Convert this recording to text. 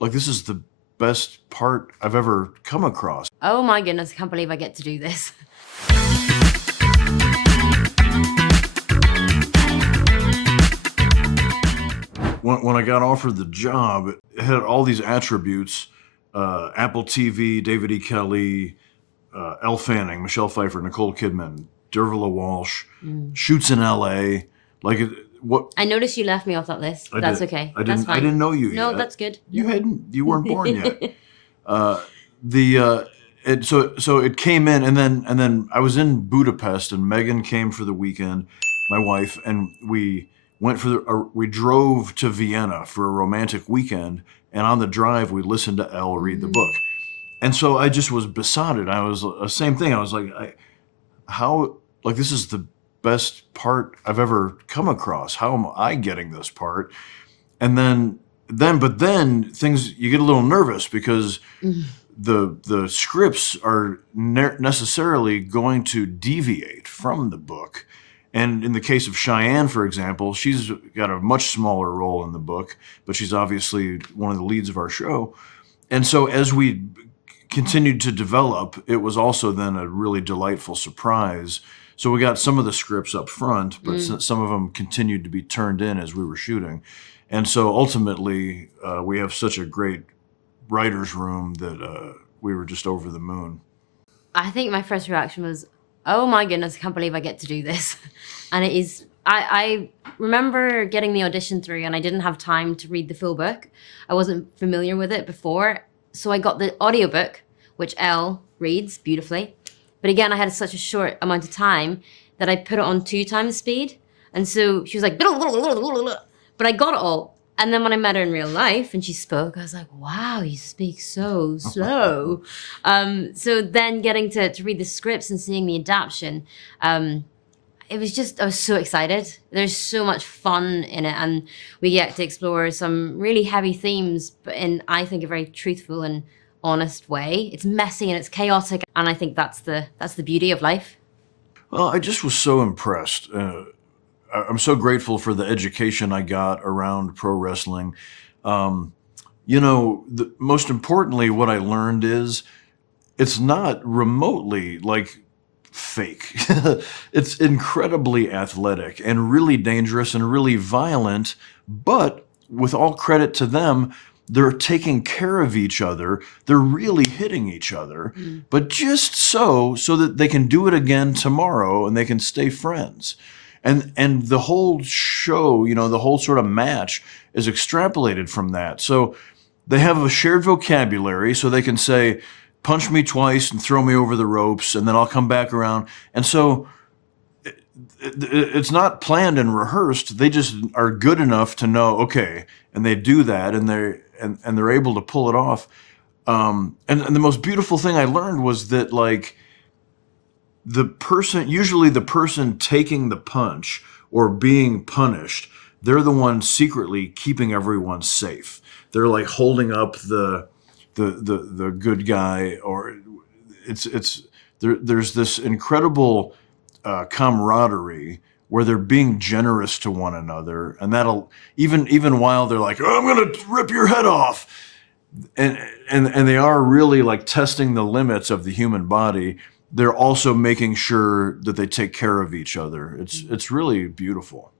like this is the best part I've ever come across. Oh my goodness, I can't believe I get to do this. When I got offered the job, it had all these attributes, Apple TV, David E. Kelley, Elle Fanning, Michelle Pfeiffer, Nicole Kidman, Dervila Walsh, shoots in LA. Like what? I noticed you left me off that list. That's okay. That's fine. I didn't know you No, yet. that's good. You weren't born yet. So it came in, and then I was in Budapest, and Megan came for the weekend, my wife, and we drove to Vienna for a romantic weekend, and on the drive we listened to Elle read the book, and so I just was besotted. I was the same thing. I was like, this is the best part I've ever come across. How am I getting this part? And then things, you get a little nervous because the scripts are necessarily going to deviate from the book. And in the case of Cheyenne, for example, she's got a much smaller role in the book, but she's obviously one of the leads of our show. And so as we continued to develop, it was also then a really delightful surprise. So we got some of the scripts up front, but some of them continued to be turned in as we were shooting. And so ultimately, we have such a great writer's room that we were just over the moon. I think my first reaction was, oh my goodness, I can't believe I get to do this. And it is, I remember getting the audition through and I didn't have time to read the full book. I wasn't familiar with it before. So I got the audiobook, which Elle reads beautifully. But again, I had such a short amount of time that I put it on 2 times speed. And so she was like, but I got it all. And then when I met her in real life and she spoke, I was like, wow, you speak so slow. So then getting to read the scripts and seeing the adaptation, it was just, I was so excited. There's so much fun in it. And we get to explore some really heavy themes, but in, I think, a very truthful and honest way. It's messy and it's chaotic. And I think that's the beauty of life. Well, I just was so impressed. I'm so grateful for the education I got around pro wrestling. Most importantly, what I learned is it's not remotely like fake. It's incredibly athletic and really dangerous and really violent, but with all credit to them, they're taking care of each other. They're really hitting each other, but just so that they can do it again tomorrow and they can stay friends. And the whole show, the whole sort of match is extrapolated from that. So they have a shared vocabulary, so they can say, punch me twice and throw me over the ropes, and then I'll come back around. And so it's not planned and rehearsed. They just are good enough to know, okay, and they do that, and they're able to pull it off. And the most beautiful thing I learned was that, like, usually the person taking the punch or being punished, they're the one secretly keeping everyone safe. They're like holding up the good guy, or there's this incredible camaraderie where they're being generous to one another, and that'll even while they're like, oh, I'm gonna rip your head off, and they are really like testing the limits of the human body. They're also making sure that they take care of each other. It's really beautiful.